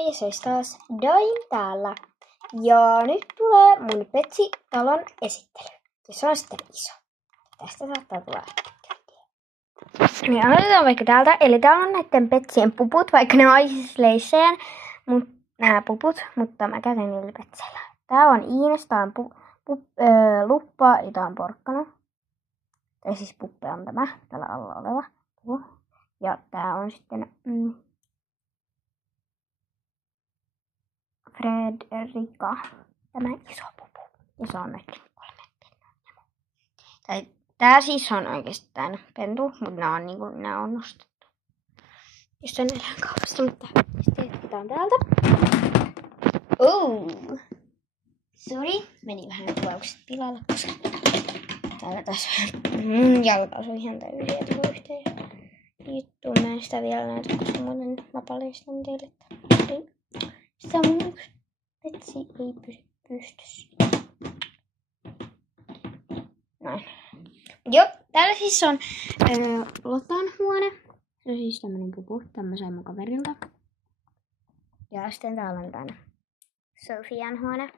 Ja se olisi taas Daim täällä. Ja nyt tulee mun Petsi-talon esittely. Ja se on sitten iso. Tästä saattaa tulla. Ja aloitetaan vaikka täältä. Eli täällä on näiden Petsien puput, vaikka ne on leissejä. Nämä puput, mutta mä käytän niillä Petseillä. Tää on Iines, tää on Luppa ja tää on Porkkana. Tai siis Puppe on tämä, täällä alla oleva pupu. Ja tää on sitten Fredrika, tämä iso pupu. Ja se on näiden 3 pennun. Tää siis on oikeastaan pentu, mutta nää on nostettu. Jostain eläinkaupasta, mutta sitten otetaan täältä. Sori, meni vähän kuvaukset pilalle, koska täällä taas mun jalka osui ihan täysin ja tuli yhteen juttuun. Mä en sitä vielä näytä, koska muuten mä paljastan teille, että sitä mun yksi Petsi ei pysy pystyssä. Näin. Joo, täällä siis on Lotan huone. Se on siis tämmönen pupu, tämän sain mun kaverilta. Ja sitten täällä on tän Sofian huone.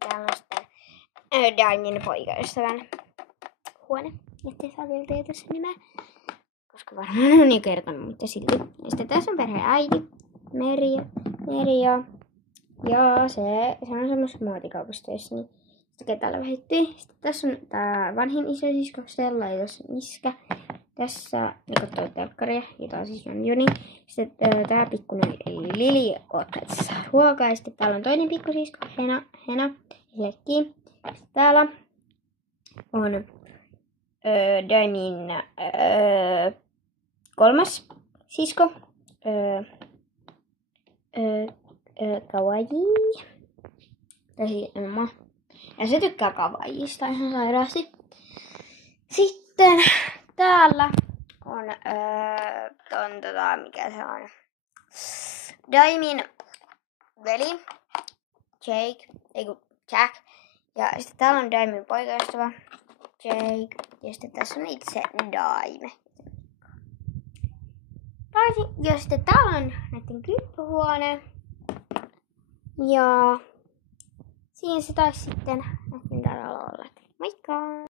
Täällä on sitten Daimin poikaystävän huone. Ettei saa vielä tietää sen nimeä. Koska varmaan on jo kertonut, mutta silti. Ja sitten tässä on perheen äiti, Merja. Ja se on semmoisessa muotikaupassa töissä, niin sitä ketällä vähittiin. Sitten tässä on tää vanhin isosisko Stella ja tässä on iskä. Tässä ne katsoo telkkaria, jota siis on Juni. Sitten tää pikkuinen Lili ottaa tässä ruokaa. Ja sitten täällä on toinen pikkusisko, Hena ja Lekki. Sitten täällä on Daimin 3. sisko. Kawaii. Tosi Emma. Ja se tykkää kawaijista ihan sairaasti. Sitten täällä on mikä se on? Daimin veli, Jack. Ja sitten täällä on Daimin poikaystävä, Jake. Ja sitten tässä on itse Daime. Ja sitten täällä on näiden kyppähuone. Ja siinä se taisi sitten näiden täällä olla. Moikka!